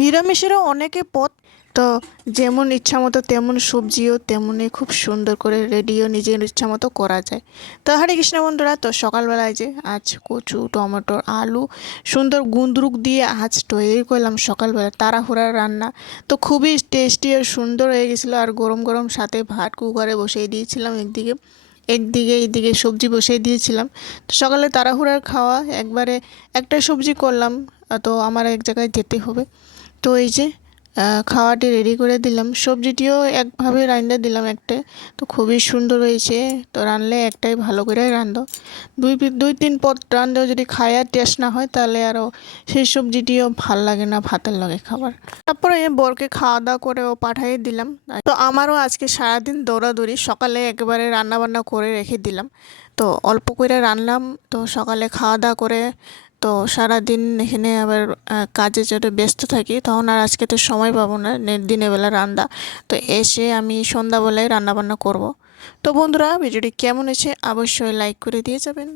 নিরামিষেরও অনেকে পদ। তো যেমন ইচ্ছা মতো তেমন সবজিও তেমনই খুব সুন্দর করে রেডিও নিজের ইচ্ছা মতো করা যায়। তো হরে কৃষ্ণ বন্ধুরা, তো সকালবেলায় যে আজ কচু টমেটোর আলু সুন্দর গুন্দরুক দিয়ে আজ তৈরি করলাম সকালবেলা তাড়াহুড়ার রান্না। তো খুবই টেস্টি আর সুন্দর হয়ে গেছিলো। আর গরম গরম সাথে ভাত কুকারে বসিয়ে দিয়েছিলাম, একদিকে এইদিকে সবজি বসিয়ে দিয়েছিলাম। তো সকালে তাড়াহুড়ার খাওয়া একবারে একটা সবজি করলাম। তো আমার এক জায়গায় যেতে হবে। তো এই যে খাওয়াটি রেডি করে দিলাম, সবজিটিও একভাবে রান্না দিলাম একটা। তো খুবই সুন্দর হয়েছে। তো রানলে একটাই ভালো করে রান্ধো, দুই তিন পদ রান্ধেও যদি খায়ার টেস্ট না হয় তাহলে আরও সেই সবজিটিও ভাল লাগে না ভাতের লগে খাবার। তারপরে বরকে খাওয়া দাওয়া করে ও পাঠিয়ে দিলাম। তো আমারও আজকে সারাদিন দৌড়াদৌড়ি, সকালে একেবারে রান্না বান্না করে রেখে দিলাম। তো অল্প করে রান্নাম, তো সকালে খাওয়া দাওয়া করে তো সারাদিন এখানে আবার কাজে যদি ব্যস্ত থাকি তখন আর আজকে তো সময় পাবো না দিনের বেলা রান্না। তো এসে আমি সন্ধ্যাবেলায় রান্না বান্না করব। তো বন্ধুরা, ভিডিওটি কেমন হয়েছে অবশ্যই লাইক করে দিয়ে যাবেন।